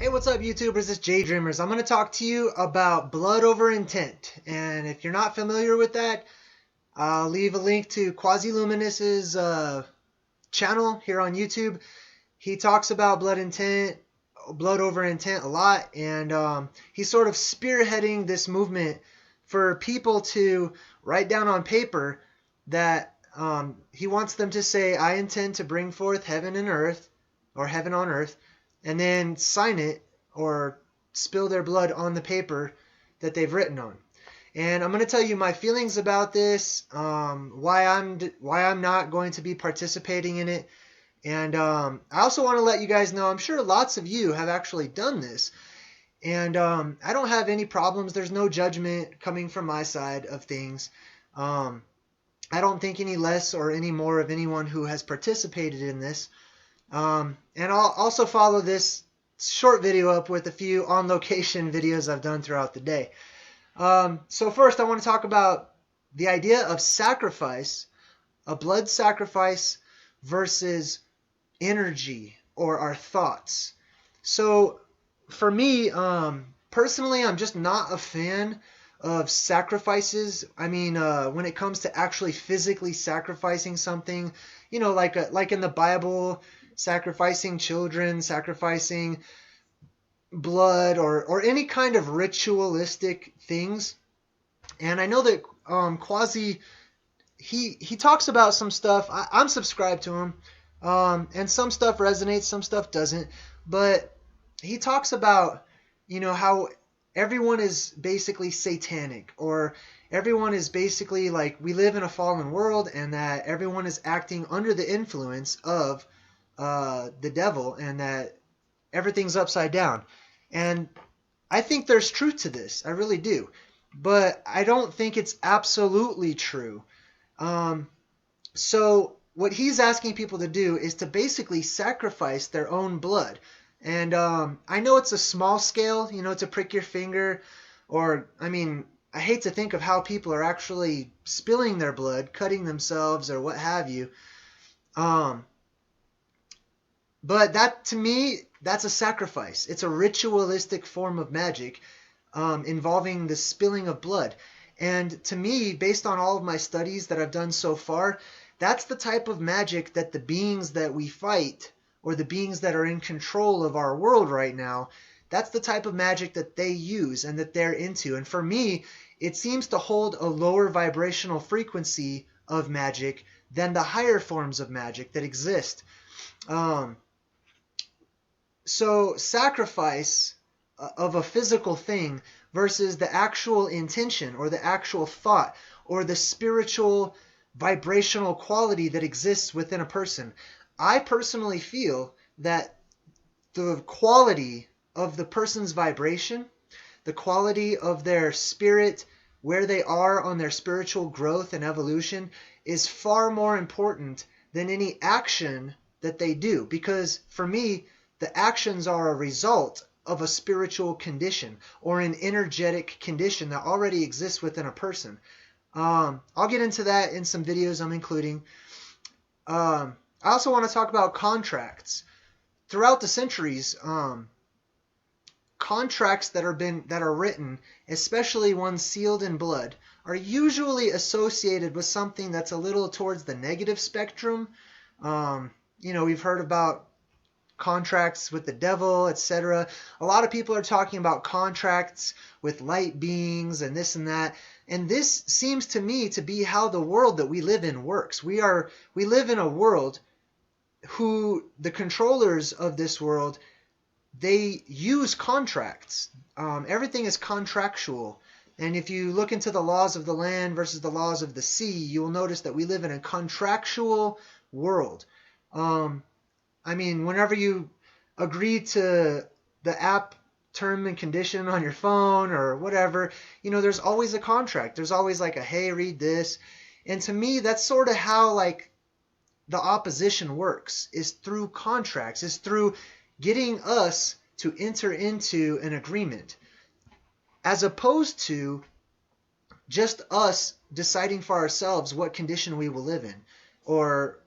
Hey, what's up, YouTubers? It's J Dreamers. I'm going to talk to you about blood over intent. And if you're not familiar with that, I'll leave a link to Quasi-Luminous's channel here on YouTube. He talks about blood over intent a lot, and he's sort of spearheading this movement for people to write down on paper that he wants them to say, "I intend to bring forth heaven and earth," or "heaven on earth," and then sign it or spill their blood on the paper that they've written on. And I'm going to tell you my feelings about this, why I'm not going to be participating in it, and I also want to let you guys know, I'm sure lots of you have actually done this. And I don't have any problems. There's no judgment coming from my side of things. Um, I don't think any less or any more of anyone who has participated in this. And I'll also follow this short video up with a few on location videos I've done throughout the day. So first, I want to talk about the idea of sacrifice, a blood sacrifice versus energy or our thoughts. So for me, personally, I'm just not a fan of sacrifices. I mean, when it comes to actually physically sacrificing something, like in the Bible, sacrificing children, sacrificing blood, or any kind of ritualistic things. And I know that Quasi he talks about some stuff. I'm subscribed to him, and some stuff resonates, some stuff doesn't. But he talks about how everyone is basically satanic, or everyone is basically like, we live in a fallen world, and that everyone is acting under the influence of the devil, and that everything's upside down. And I think there's truth to this. I really do. But I don't think it's absolutely true. Um, so what he's asking people to do is to basically sacrifice their own blood. And I know it's a small scale, to prick your finger, or, I mean, I hate to think of how people are actually spilling their blood, cutting themselves, or what have you. Um, but that, to me, that's a sacrifice. It's a ritualistic form of magic, involving the spilling of blood. And to me, based on all of my studies that I've done so far, that's the type of magic that the beings that we fight, or the beings that are in control of our world right now, that's the type of magic that they use and that they're into. And for me, it seems to hold a lower vibrational frequency of magic than the higher forms of magic that exist. Um, so sacrifice of a physical thing versus the actual intention, or the actual thought, or the spiritual vibrational quality that exists within a person. I personally feel that the quality of the person's vibration, the quality of their spirit, where they are on their spiritual growth and evolution, is far more important than any action that they do. Because for me, the actions are a result of a spiritual condition, or an energetic condition that already exists within a person. I'll get into that in some videos I'm including. I also want to talk about contracts. Throughout the centuries, contracts that are written, especially ones sealed in blood, are usually associated with something that's a little towards the negative spectrum. We've heard about contracts with the devil, etc. A lot of people are talking about contracts with light beings and this and that. And this seems to me to be how the world that we live in works. We live in a world who the controllers of this world, they use contracts. Everything is contractual. And if you look into the laws of the land versus the laws of the sea, you will notice that we live in a contractual world. I mean, whenever you agree to the app term and condition on your phone or whatever, there's always a contract. There's always like a, hey, read this. And to me, that's sort of how like the opposition works, is through contracts, is through getting us to enter into an agreement, as opposed to just us deciding for ourselves what condition we will live in, or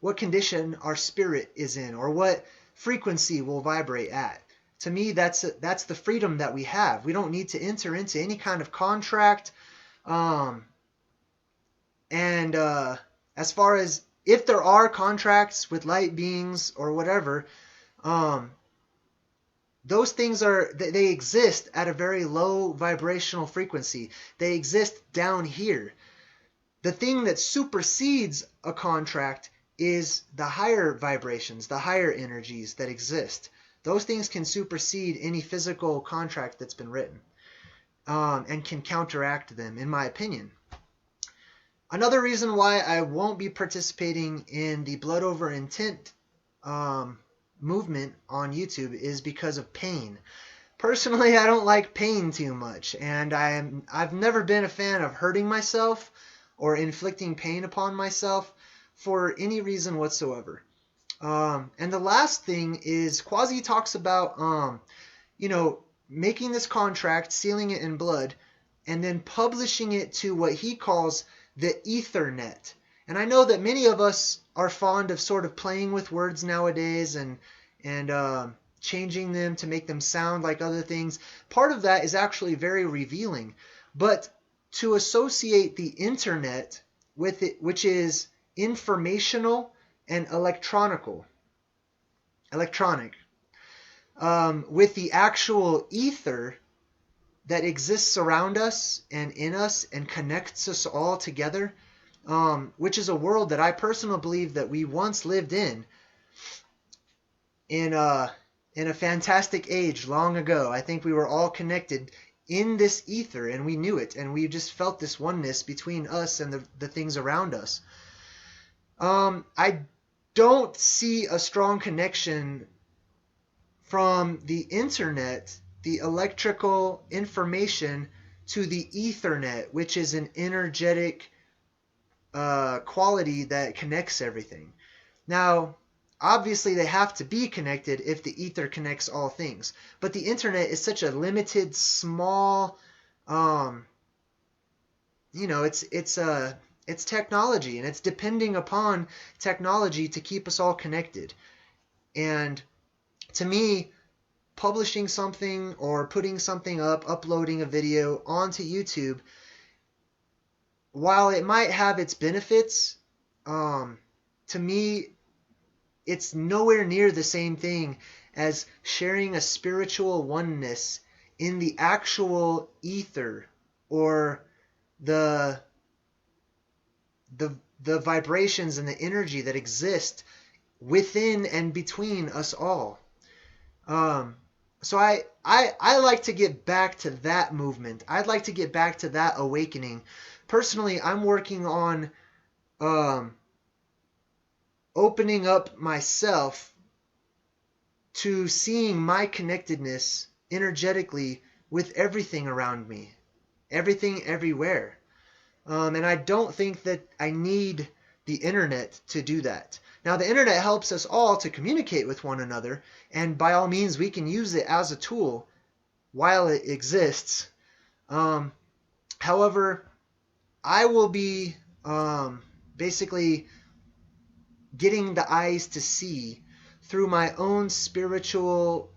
what condition our spirit is in, or what frequency will vibrate at. To me, that's the freedom that we have. We don't need to enter into any kind of contract. And as far as if there are contracts with light beings or whatever, those things they exist at a very low vibrational frequency. They exist down here. The thing that supersedes a contract is the higher vibrations, the higher energies that exist. Those things can supersede any physical contract that's been written, and can counteract them, in my opinion. Another reason why I won't be participating in the blood over intent movement on YouTube is because of pain. Personally, I don't like pain too much, and I've never been a fan of hurting myself or inflicting pain upon myself for any reason whatsoever. And the last thing is Quasi talks about, making this contract, sealing it in blood, and then publishing it to what he calls the Ethernet. And I know that many of us are fond of sort of playing with words nowadays and changing them to make them sound like other things. Part of that is actually very revealing. But to associate the internet with it, which is informational and electronic, with the actual ether that exists around us and in us and connects us all together, which is a world that I personally believe that we once lived in a fantastic age long ago. I think we were all connected in this ether, and we knew it, and we just felt this oneness between us and the things around us. I don't see a strong connection from the internet, the electrical information, to the Ethernet, which is an energetic quality that connects everything. Now, obviously they have to be connected if the ether connects all things. But the internet is such a limited, small, it's technology, and it's depending upon technology to keep us all connected. And to me, publishing something or putting something up, uploading a video onto YouTube, while it might have its benefits, to me, it's nowhere near the same thing as sharing a spiritual oneness in the actual ether, or the vibrations and the energy that exist within and between us all. So I like to get back to that movement. I'd like to get back to that awakening. Personally, I'm working on opening up myself to seeing my connectedness energetically with everything around me, everything everywhere. And I don't think that I need the internet to do that. Now, the internet helps us all to communicate with one another, and by all means, we can use it as a tool while it exists. However, I will be basically getting the eyes to see through my own spiritual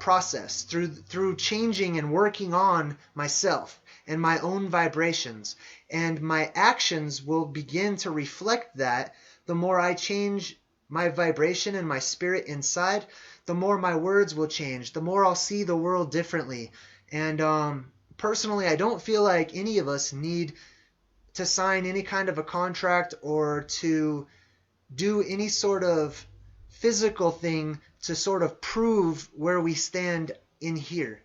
process, through changing and working on myself and my own vibrations. And my actions will begin to reflect that. The more I change my vibration and my spirit inside, the more my words will change, the more I'll see the world differently. And personally, I don't feel like any of us need to sign any kind of a contract or to do any sort of physical thing to sort of prove where we stand in here,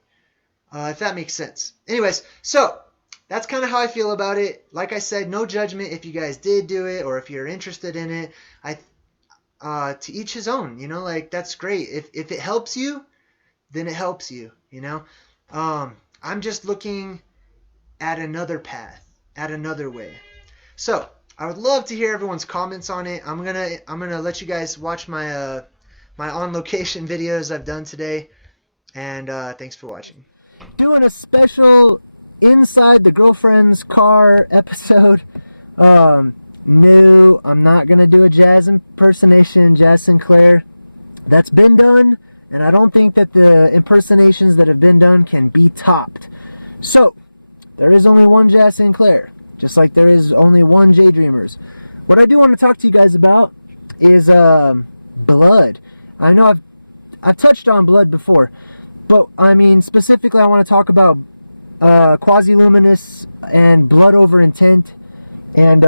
if that makes sense. Anyways, so that's kind of how I feel about it. Like I said, no judgment if you guys did do it or if you're interested in it. To each his own, like that's great. If it helps you, then it helps you, I'm just looking at another path, at another way. So I would love to hear everyone's comments on it. I'm gonna let you guys watch my my on location videos I've done today, and thanks for watching. Doing a special inside the girlfriend's car episode. No, I'm not gonna do a jazz impersonation, Jazz Sinclair. that's been done, and I don't think that the impersonations that have been done can be topped. So there is only one Jazz Sinclair, just like there is only one J Dreamers. What I do want to talk to you guys about is blood. I know I've touched on blood before, but I mean specifically I want to talk about quasi-luminous and blood over intent, and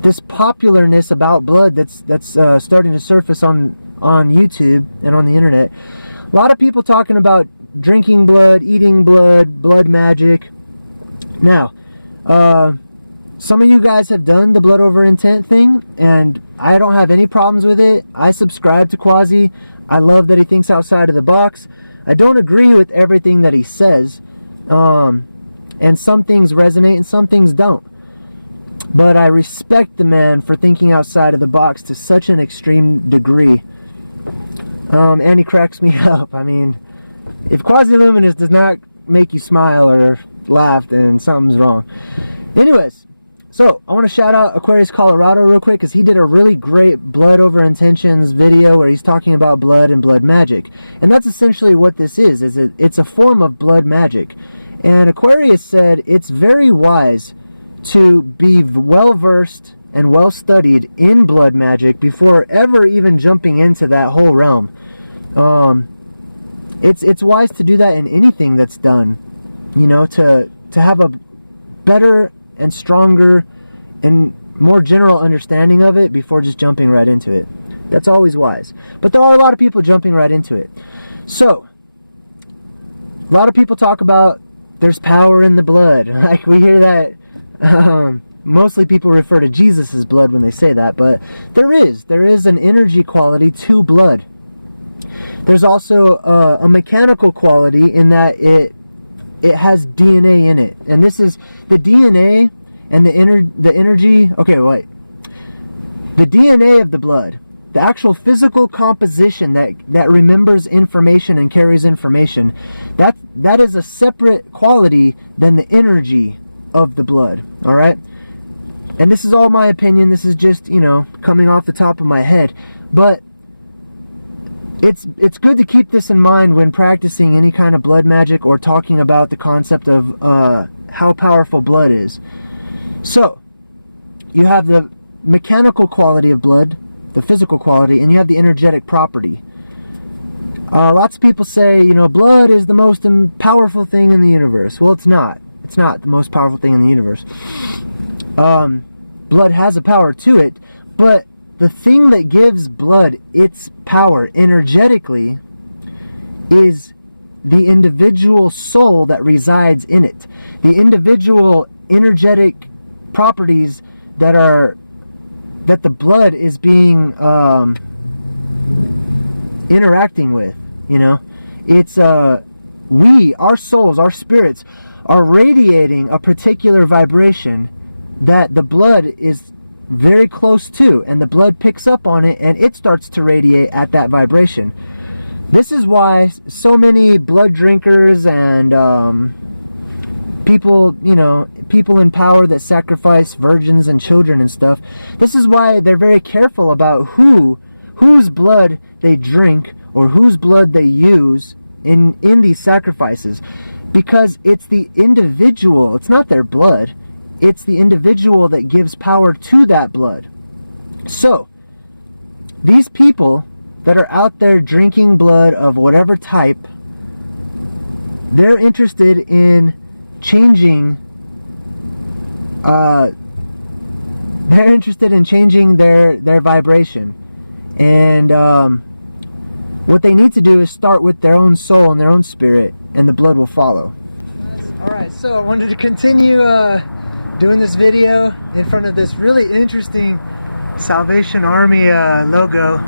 this popularness about blood that's starting to surface on YouTube and on the internet. A lot of people talking about drinking blood, eating blood, blood magic. Now, some of you guys have done the blood over intent thing, and I don't have any problems with it. I subscribe to Quasi. I love that he thinks outside of the box. I don't agree with everything that he says, and some things resonate and some things don't. But I respect the man for thinking outside of the box to such an extreme degree. And he cracks me up. I mean, if Quasi-Luminous does not make you smile or laugh, then something's wrong. Anyways, so I want to shout out Aquarius Colorado real quick, because he did a really great blood over intentions video where he's talking about blood and blood magic. And that's essentially what this is it's a form of blood magic. And Aquarius said it's very wise to be well versed and well studied in blood magic before ever even jumping into that whole realm. It's wise to do that in anything that's done, you know, to have a better and stronger and more general understanding of it before just jumping right into it. That's always wise. But there are a lot of people jumping right into it. So, a lot of people talk about there's power in the blood. Like, we hear that. Mostly people refer to Jesus' blood when they say that, but there is an energy quality to blood. There's also a mechanical quality in that it has DNA in it, and this is the DNA and the energy. Okay, wait. The DNA of the blood, the actual physical composition that remembers information and carries information, that is a separate quality than the energy of the blood. All right, and this is all my opinion. This is just, you know, coming off the top of my head, but it's good to keep this in mind when practicing any kind of blood magic or talking about the concept of how powerful blood is. So you have the mechanical quality of blood, the physical quality, and you have the energetic property. Lots of people say, you know, blood is the most powerful thing in the universe. Well, it's not. It's not the most powerful thing in the universe. Blood has a power to it, but the thing that gives blood its power energetically is the individual soul that resides in it. The individual energetic properties that the blood is being interacting with, you know. It's our souls, our spirits are radiating a particular vibration that the blood is very close to, and the blood picks up on it and it starts to radiate at that vibration. This is why so many blood drinkers and people, you know, people in power that sacrifice virgins and children and stuff, this is why they're very careful about whose blood they drink or whose blood they use in these sacrifices, because it's the individual, it's not their blood, it's the individual that gives power to that blood. So these people that are out there drinking blood of whatever type, they're interested in changing their vibration, and what they need to do is start with their own soul and their own spirit, and the blood will follow. Alright, so I wanted to continue doing this video in front of this really interesting Salvation Army logo.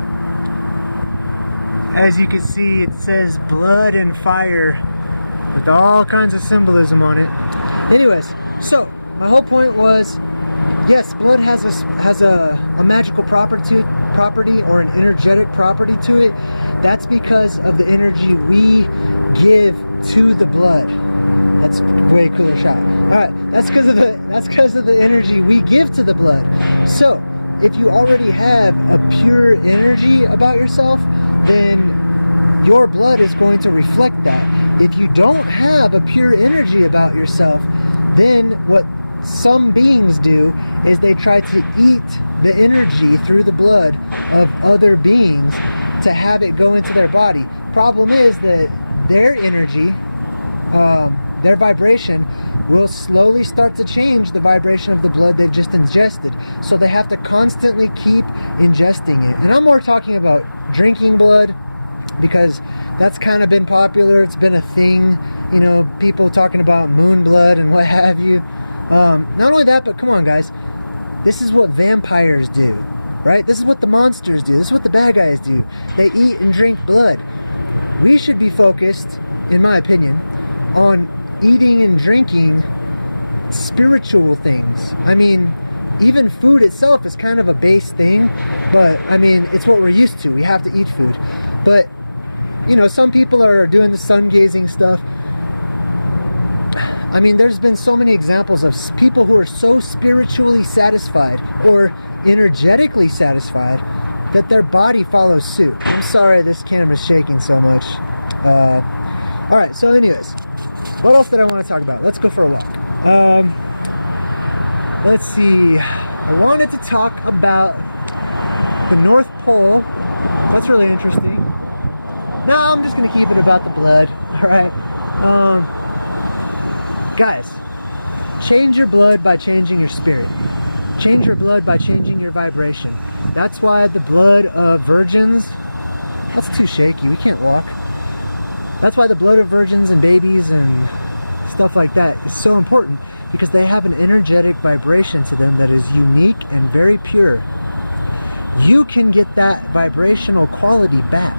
As you can see, it says blood and fire with all kinds of symbolism on it. Anyways, so my whole point was, yes, blood has a magical property or an energetic property to it. That's because of the energy we give to the blood. That's a way cooler shot. All right, that's because of the energy we give to the blood. So if you already have a pure energy about yourself, then your blood is going to reflect that. If you don't have a pure energy about yourself, then what some beings do is they try to eat the energy through the blood of other beings to have it go into their body. Problem is that their energy, their vibration will slowly start to change the vibration of the blood they've just ingested. So they have to constantly keep ingesting it. And I'm more talking about drinking blood, because that's kind of been popular. It's been a thing, you know, people talking about moon blood and what have you. Not only that, but come on guys, this is what vampires do, right? This is what the monsters do. This is what the bad guys do. They eat and drink blood. We should be focused, in my opinion, on eating and drinking spiritual things. I mean, even food itself is kind of a base thing, but I mean, it's what we're used to. We have to eat food. But, you know, some people are doing the sun gazing stuff. I mean, there's been so many examples of people who are so spiritually satisfied or energetically satisfied that their body follows suit. I'm sorry this camera's shaking so much. All right, so anyways, what else did I want to talk about? Let's go for a walk. Let's see. I wanted to talk about the North Pole. That's really interesting. No, I'm just going to keep it about the blood. All right. Guys, change your blood by changing your spirit. Change your blood by changing your vibration. That's why the blood of virgins, that's too shaky, we can't walk. That's why the blood of virgins and babies and stuff like that is so important, because they have an energetic vibration to them that is unique and very pure. You can get that vibrational quality back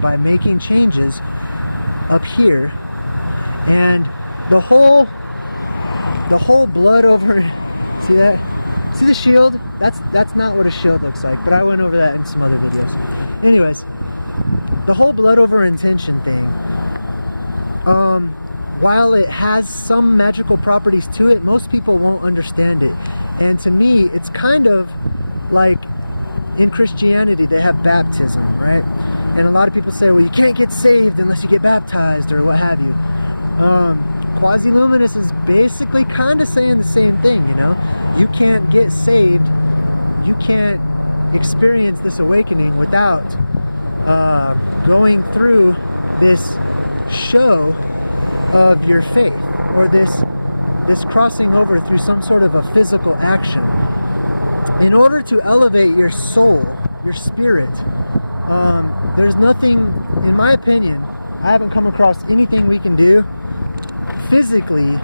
by making changes up here. And the whole blood over, see that? See the shield? That's not what a shield looks like, but I went over that in some other videos. Anyways, the whole blood over intention thing, while it has some magical properties to it, most people won't understand it. And to me, it's kind of like in Christianity, they have baptism, right? And a lot of people say, well, you can't get saved unless you get baptized or what have you. Quasi-luminous is basically kind of saying the same thing, you know? You can't get saved, you can't experience this awakening without going through this show of your faith, or this crossing over through some sort of a physical action. In order to elevate your soul, your spirit, there's nothing, in my opinion, I haven't come across anything we can do physically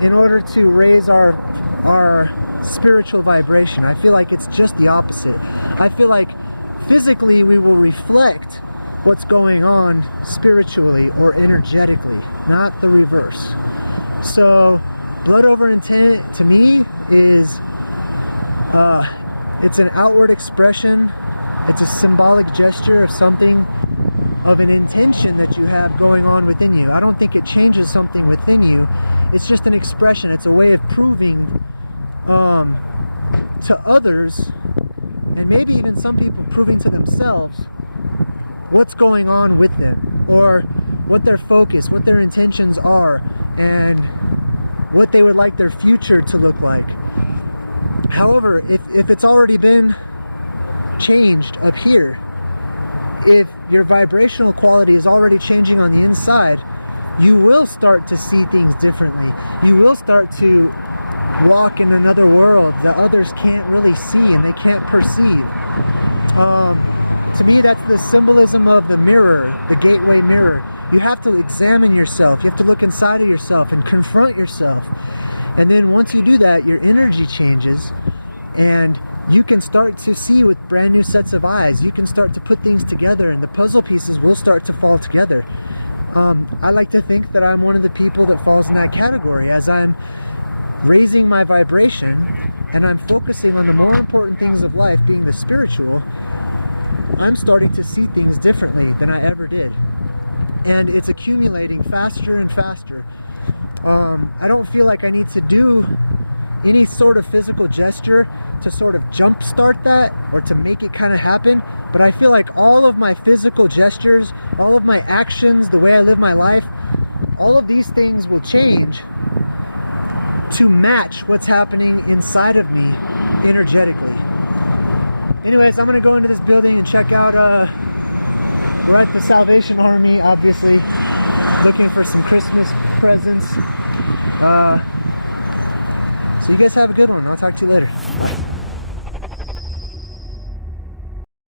in order to raise our spiritual vibration. I feel like it's just the opposite. I feel like physically we will reflect what's going on spiritually or energetically, not the reverse. So blood over intent to me is it's an outward expression. It's a symbolic gesture of something, of an intention that you have going on within you. I don't think it changes something within you. It's just an expression. It's a way of proving to others, and maybe even some people proving to themselves, what's going on with them, or what their focus, what their intentions are, and what they would like their future to look like. However, if it's already been changed up here, if your vibrational quality is already changing on the inside, you will start to see things differently. You will start to walk in another world that others can't really see and they can't perceive. To me, that's the symbolism of the mirror, the gateway mirror. You have to examine yourself. You have to look inside of yourself and confront yourself. And then once you do that, your energy changes, and you can start to see with brand new sets of eyes. You can start to put things together, and the puzzle pieces will start to fall together. I like to think that I'm one of the people that falls in that category. As I'm raising my vibration and I'm focusing on the more important things of life, being the spiritual, I'm starting to see things differently than I ever did. And it's accumulating faster and faster. I don't feel like I need to do any sort of physical gesture to sort of jumpstart that, or to make it kind of happen. But I feel like all of my physical gestures, all of my actions, the way I live my life, all of these things will change to match what's happening inside of me energetically. Anyways, I'm gonna go into this building and check out, we're at the Salvation Army, obviously, looking for some Christmas presents. So you guys have a good one. I'll talk to you later.